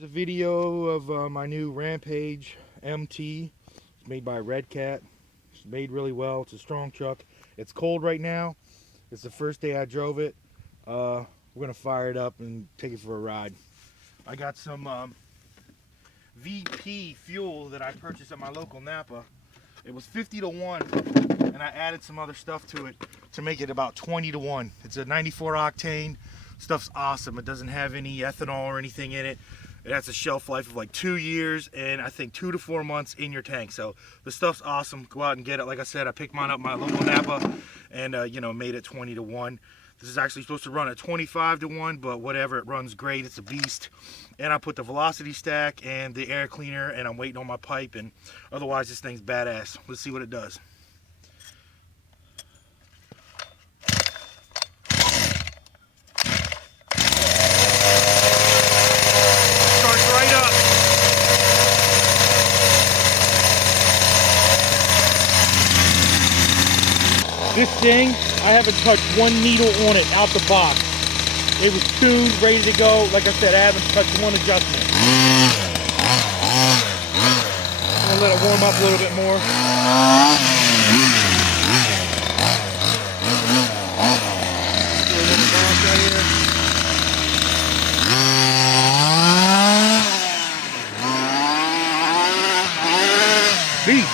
Here's a video of my new Rampage MT. It's made by Redcat. It's made really well. It's a strong truck. It's cold right now. It's the first day I drove it. We're gonna fire it up and take it for a ride. I got some VP fuel that I purchased at my local Napa. It was 50 to 1, and I added some other stuff to it to make it about 20 to 1. It's a 94 octane. Stuff's awesome. It doesn't have any ethanol or anything in it. It has a shelf life of like 2 years and I think 2 to 4 months in your tank. So the stuff's awesome. Go out and get it. Like I said, I picked mine up at my local Napa and made it 20 to 1. This is actually supposed to run at 25 to 1, but whatever, it runs great. It's a beast. And I put the velocity stack and the air cleaner, and I'm waiting on my pipe, and otherwise this thing's badass. Let's see what it does. Starts right up. This thing, I haven't touched one needle on it out the box. It was tuned, ready to go. Like I said, I haven't touched one adjustment. I'm gonna let it warm up a little bit more. Beast.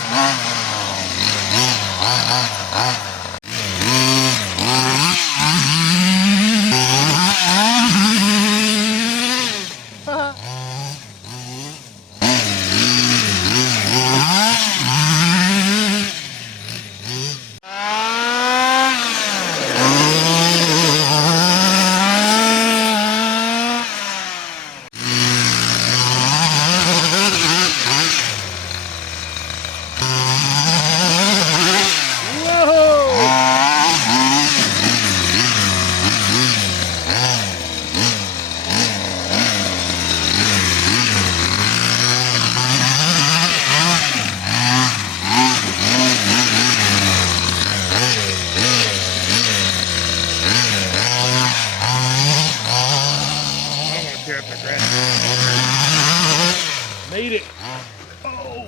Made it. Oh.